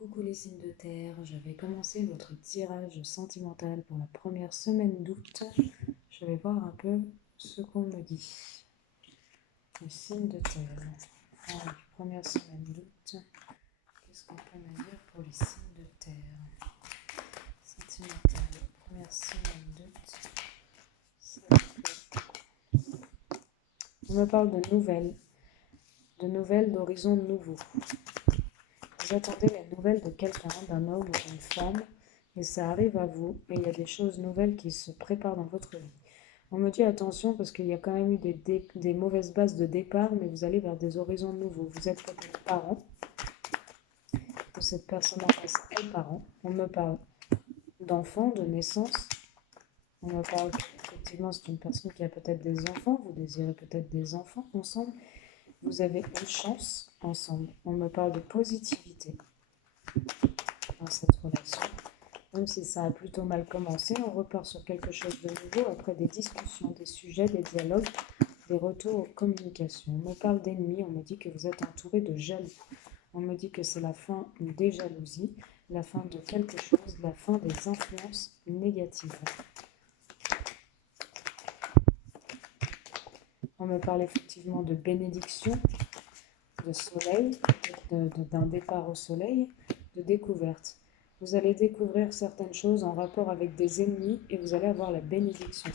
Coucou les signes de terre, je vais commencer votre tirage sentimental pour la première semaine d'août. Je vais voir un peu ce qu'on me dit. Les signes de terre. Alors, première semaine d'août, qu'est-ce qu'on peut me dire pour les signes de terre? Sentimental, première semaine d'août. On me parle de nouvelles d'horizons nouveaux. Vous attendez les nouvelles de quelqu'un, d'un homme ou d'une femme, et ça arrive à vous, et il y a des choses nouvelles qui se préparent dans votre vie. On me dit attention parce qu'il y a quand même eu des mauvaises bases de départ, mais vous allez vers des horizons nouveaux. Vous êtes peut-être parent, ou cette personne en face est parent. On me parle d'enfants, de naissance. On me parle effectivement, c'est une personne qui a peut-être des enfants, vous désirez peut-être des enfants ensemble. Vous avez une chance ensemble. On me parle de positivité dans cette relation. Même si ça a plutôt mal commencé, on repart sur quelque chose de nouveau après des discussions, des sujets, des dialogues, des retours aux communications. On me parle d'ennemis, on me dit que vous êtes entouré de jaloux. On me dit que c'est la fin des jalousies, la fin de quelque chose, la fin des influences négatives. On me parle effectivement de bénédiction, de soleil, d'un départ au soleil, de découverte. Vous allez découvrir certaines choses en rapport avec des ennemis et vous allez avoir la bénédiction.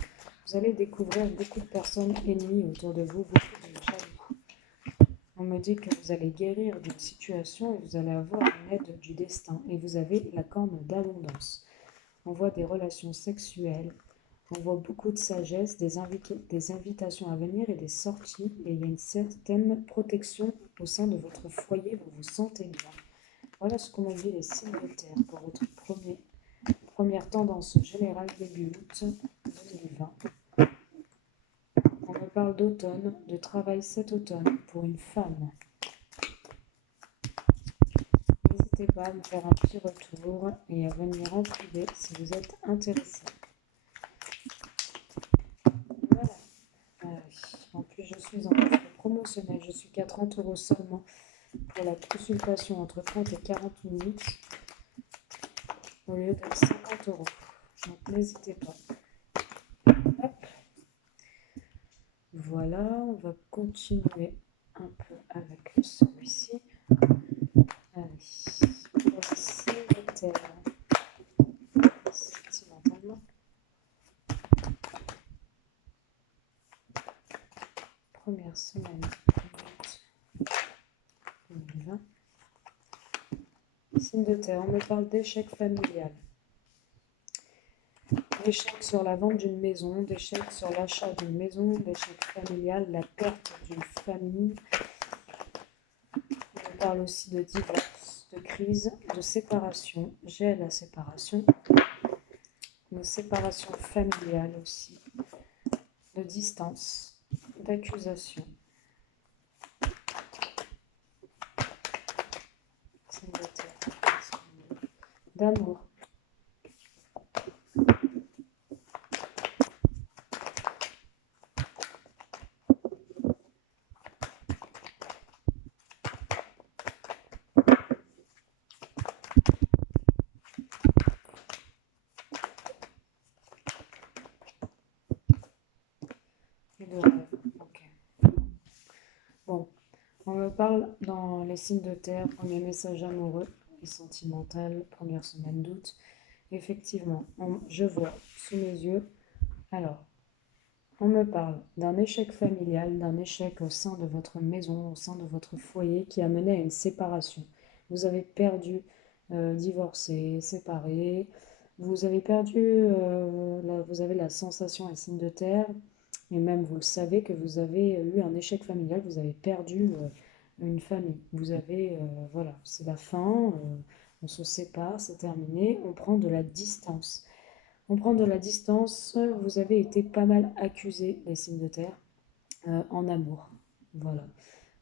Vous allez découvrir beaucoup de personnes ennemies autour de vous, beaucoup de jaloux. On me dit que vous allez guérir d'une situation et vous allez avoir une aide du destin et vous avez la corne d'abondance. On voit des relations sexuelles, on voit beaucoup de sagesse, des invitations à venir et des sorties et il y a une certaine protection au sein de votre foyer, vous vous sentez bien. Voilà ce qu'on m'a dit les signes de terre pour votre première tendance générale début août 2020. On me parle d'automne, de travail cet automne pour une femme. N'hésitez pas à me faire un petit retour et à venir en privé si vous êtes intéressé. Voilà. En plus, je suis en offre promotionnelle. Je suis qu'à 30 € seulement pour la consultation entre 30 et 40 minutes au lieu de 50 €. Donc n'hésitez pas. Hop. Voilà, on va continuer un peu avec celui-ci. Allez, pour les signes de terre, sentimentalement. Première semaine d'août 2020. Signe de terre, on me parle d'échec familial. D'échec sur la vente d'une maison, d'échec sur l'achat d'une maison, d'échec familial, la perte d'une famille. On parle aussi de divorce, de crise, de séparation. J'ai la séparation. Une séparation familiale aussi. De distance, d'accusation. D'amour. Et de rêve. Ok. Bon, on me parle dans les signes de terre, premier message amoureux et sentimental, première semaine d'août. Effectivement, je vois sous mes yeux. Alors, on me parle d'un échec familial, d'un échec au sein de votre maison, au sein de votre foyer qui a mené à une séparation. Vous avez perdu, divorcé, séparé. Vous avez perdu, vous avez la sensation, un signe de terre, et même vous le savez que vous avez eu un échec familial, vous avez perdu une famille. Vous avez, voilà, c'est la fin, on se sépare, c'est terminé, on prend de la distance. On prend de la distance, vous avez été pas mal accusé, les signes de terre, en amour. Voilà.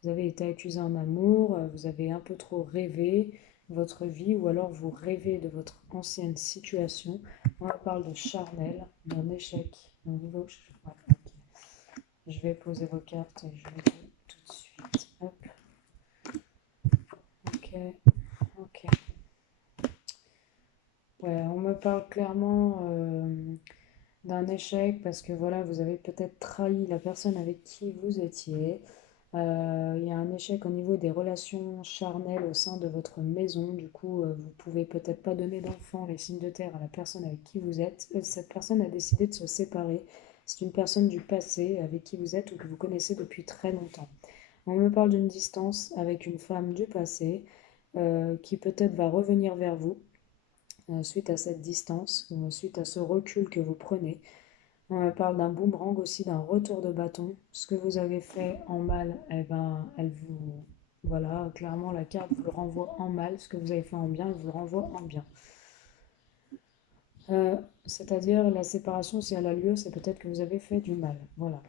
Vous avez été accusé en amour, vous avez un peu trop rêvé votre vie, ou alors vous rêvez de votre ancienne situation. On parle de charnel, d'un échec, au niveau... Ouais, ok. Je vais poser vos cartes et je vous dis tout de suite. Hop. Ok, ok. parle clairement d'un échec parce que voilà, vous avez peut-être trahi la personne avec qui vous étiez. Il y a un échec au niveau des relations charnelles au sein de votre maison. Du coup, vous pouvez peut-être pas donner d'enfant, les signes de terre, à la personne avec qui vous êtes. Cette personne a décidé de se séparer. C'est une personne du passé avec qui vous êtes ou que vous connaissez depuis très longtemps. On me parle d'une distance avec une femme du passé qui peut-être va revenir vers vous suite à cette distance, ou suite à ce recul que vous prenez. On me parle d'un boomerang aussi, d'un retour de bâton. Ce que vous avez fait en mal, eh ben, elle vous... Voilà, clairement la carte vous le renvoie en mal. Ce que vous avez fait en bien, elle vous le renvoie en bien. C'est-à-dire la séparation, si elle a lieu, c'est peut-être que vous avez fait du mal. Voilà.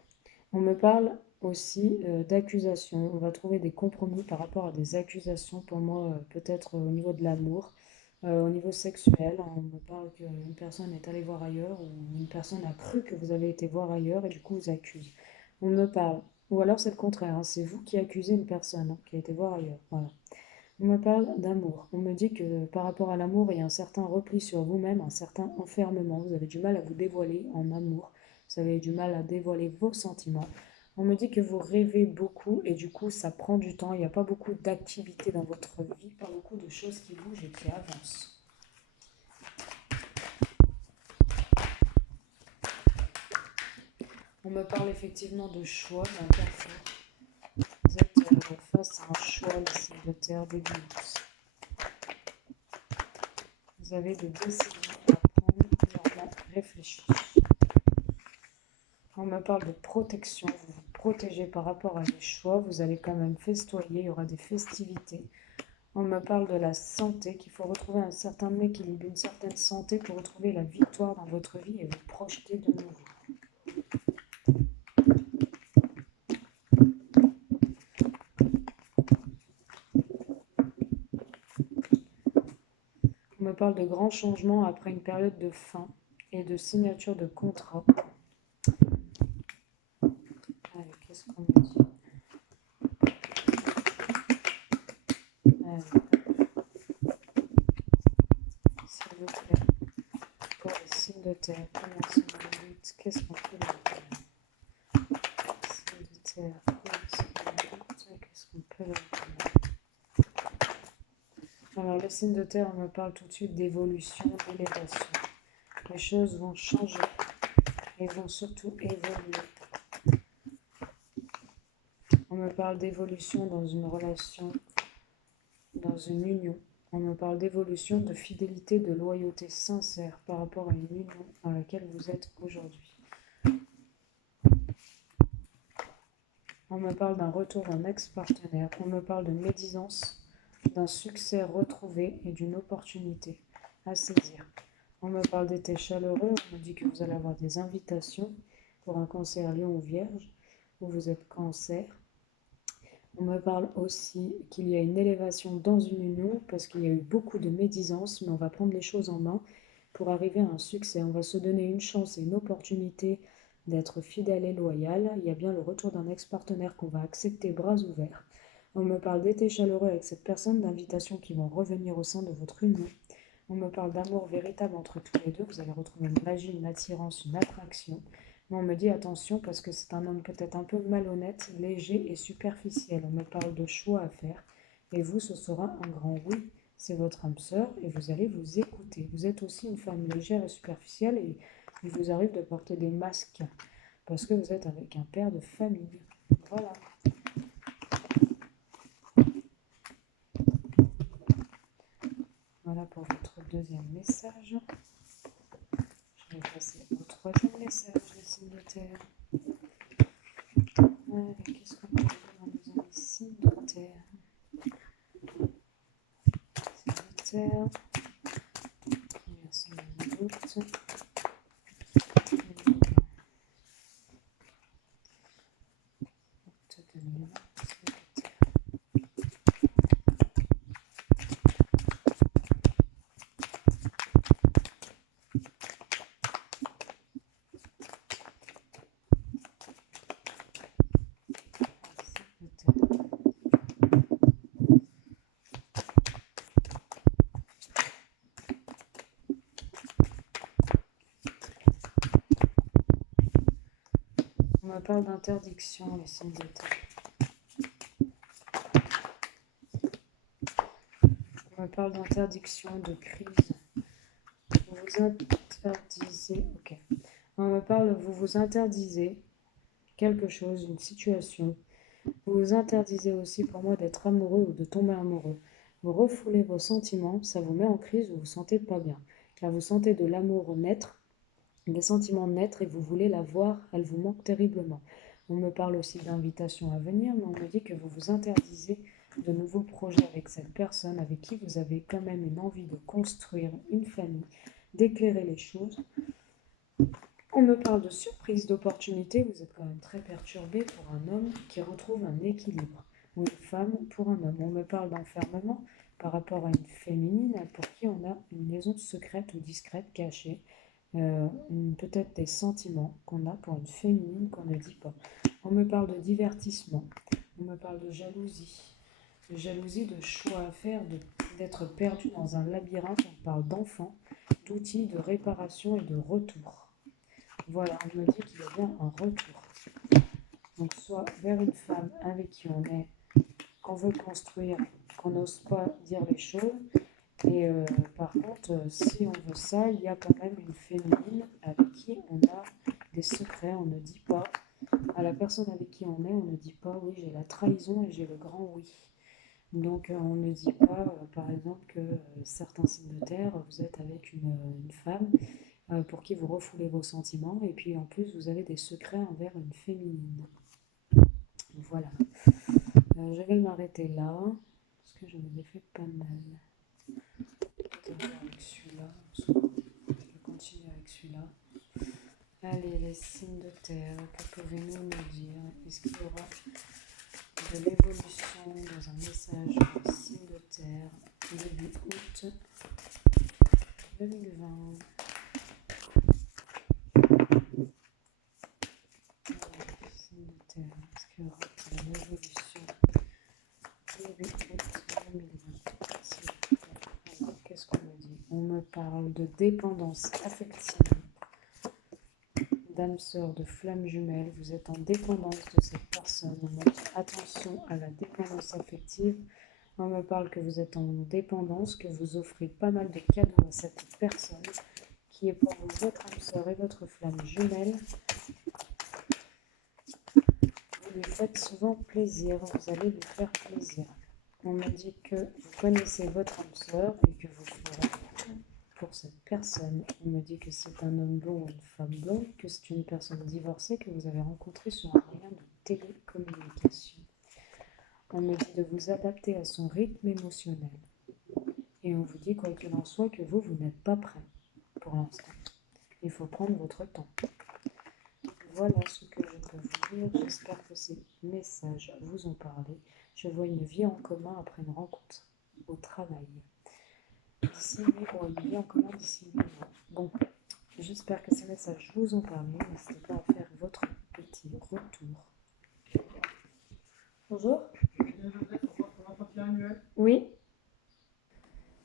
On me parle aussi d'accusations. On va trouver des compromis par rapport à des accusations pour moi, peut-être au niveau de l'amour, au niveau sexuel. On me parle qu'une personne est allée voir ailleurs ou une personne a cru que vous avez été voir ailleurs et du coup vous accuse. On me parle, ou alors c'est le contraire, hein, c'est vous qui accusez une personne hein, qui a été voir ailleurs. Voilà. On me parle d'amour. On me dit que par rapport à l'amour, il y a un certain repli sur vous-même, un certain enfermement. Vous avez du mal à vous dévoiler en amour. Vous avez du mal à dévoiler vos sentiments. On me dit que vous rêvez beaucoup et du coup, ça prend du temps. Il n'y a pas beaucoup d'activités dans votre vie, pas beaucoup de choses qui bougent et qui avancent. On me parle effectivement de choix d'un carrefour. Vous êtes face à un choix, les signes de terre, des limites. Vous avez des décisions à prendre clairement réfléchies. On me parle de protection, vous vous protégez par rapport à des choix, vous allez quand même festoyer, il y aura des festivités. On me parle de la santé, qu'il faut retrouver un certain équilibre, une certaine santé pour retrouver la victoire dans votre vie et vous projeter de nouveau. On me parle de grands changements après une période de fin et de signature de contrat. Allez, qu'est-ce qu'on me dit? Allez, s'il vous plaît, pour les signes de terre, première seconde lutte, qu'est-ce qu'on peut leur dire? Signes de terre, première seconde lutte, qu'est-ce qu'on peut leur dire? Alors, les signes de terre, on me parle tout de suite d'évolution, d'élévation. Les choses vont changer et vont surtout évoluer. On me parle d'évolution dans une relation, dans une union. On me parle d'évolution, de fidélité, de loyauté sincère par rapport à une union dans laquelle vous êtes aujourd'hui. On me parle d'un retour d'un ex-partenaire. On me parle de médisance, d'un succès retrouvé et d'une opportunité à saisir. On me parle d'été chaleureux. On me dit que vous allez avoir des invitations pour un cancer lion ou vierge, où vous êtes cancer. On me parle aussi qu'il y a une élévation dans une union parce qu'il y a eu beaucoup de médisance, mais on va prendre les choses en main pour arriver à un succès. On va se donner une chance et une opportunité d'être fidèle et loyal. Il y a bien le retour d'un ex-partenaire qu'on va accepter bras ouverts. On me parle d'été chaleureux avec cette personne, d'invitations qui vont revenir au sein de votre union. On me parle d'amour véritable entre tous les deux. Vous allez retrouver une magie, une attirance, une attraction. Mais on me dit attention parce que c'est un homme peut-être un peu malhonnête, léger et superficiel. On me parle de choix à faire. Et vous, ce sera un grand oui. C'est votre âme sœur et vous allez vous écouter. Vous êtes aussi une femme légère et superficielle et il vous arrive de porter des masques parce que vous êtes avec un père de famille. Voilà. Voilà pour votre deuxième message. Je vais passer au troisième message, les signes de terre. Allez, qu'est-ce qu'on peut dire dans nos amis signes de terre? Signes de terre. Première semaine d'août. Août 2020. me parle d'interdiction, les signes de terre. On me parle d'interdiction, de crise. Vous vous interdisez, ok. On me parle, vous vous interdisez quelque chose, une situation. Vous vous interdisez aussi pour moi d'être amoureux ou de tomber amoureux. Vous refoulez vos sentiments, ça vous met en crise, vous vous sentez pas bien. Car vous sentez de l'amour naître, des sentiments naître et vous voulez la voir, elle vous manque terriblement. On me parle aussi d'invitation à venir, mais on me dit que vous vous interdisez de nouveaux projets avec cette personne avec qui vous avez quand même une envie de construire une famille, d'éclairer les choses. On me parle de surprise, d'opportunité, vous êtes quand même très perturbé pour un homme qui retrouve un équilibre, ou une femme pour un homme. On me parle d'enfermement par rapport à une féminine pour qui on a une liaison secrète ou discrète, cachée, peut-être des sentiments qu'on a pour une féminine qu'on ne dit pas. On me parle de divertissement, on me parle de jalousie, de choix à faire, d'être perdu dans un labyrinthe. On parle d'enfants, d'outils, de réparation et de retour. Voilà, on me dit qu'il y a bien un retour. Donc soit vers une femme avec qui on est, qu'on veut construire, qu'on n'ose pas dire les choses. Et par contre, si on veut ça, il y a quand même une féminine avec qui on a des secrets, on ne dit pas. À la personne avec qui on ne dit pas oui, j'ai la trahison et j'ai le grand oui. Donc on ne dit pas, par exemple, que certains signes de terre, vous êtes avec une femme pour qui vous refoulez vos sentiments et puis en plus vous avez des secrets envers une féminine. Voilà. Je vais m'arrêter là parce que je me ai fait pas mal. Avec celui-là. Je vais continuer avec celui-là. Allez, les signes de terre, que pouvez-vous nous dire? Est-ce qu'il y aura de l'évolution dans un message pour les signes de terre début août 2020? Signes de terre, est-ce qu'il y aura de l'évolution début août 2020? Alors, qu'est-ce qu'on me dit? On me parle de dépendance affective, d'âme sœur, de flamme jumelle. Vous êtes en dépendance de cette personne. On me dit attention à la dépendance affective. On me parle que vous êtes en dépendance, que vous offrez pas mal de cadeaux à cette personne qui est pour vous votre âme sœur et votre flamme jumelle. Vous lui faites souvent plaisir, vous allez lui faire plaisir. On me dit que vous connaissez votre âme sœur et que vous ferez tout pour cette personne. On me dit que c'est un homme blond ou une femme blonde, que c'est une personne divorcée que vous avez rencontrée sur un moyen de télécommunication. On me dit de vous adapter à son rythme émotionnel. Et on vous dit, quoi qu'il en soit, que vous n'êtes pas prêt pour l'instant. Il faut prendre votre temps. Voilà ce que je peux vous dire. J'espère que ces messages vous ont parlé. Je vois une vie en commun après une rencontre au travail. D'ici 8 mois, une vie en commun d'ici 8 mois. Bon, j'espère que ces messages vous ont parlé. N'hésitez pas à faire votre petit retour. Bonjour. Oui.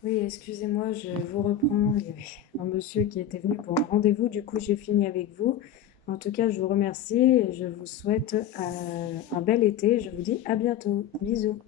Oui, excusez-moi, je vous reprends. Il y avait un monsieur qui était venu pour un rendez-vous, du coup j'ai fini avec vous. En tout cas, je vous remercie et je vous souhaite un bel été. Je vous dis à bientôt. Bisous.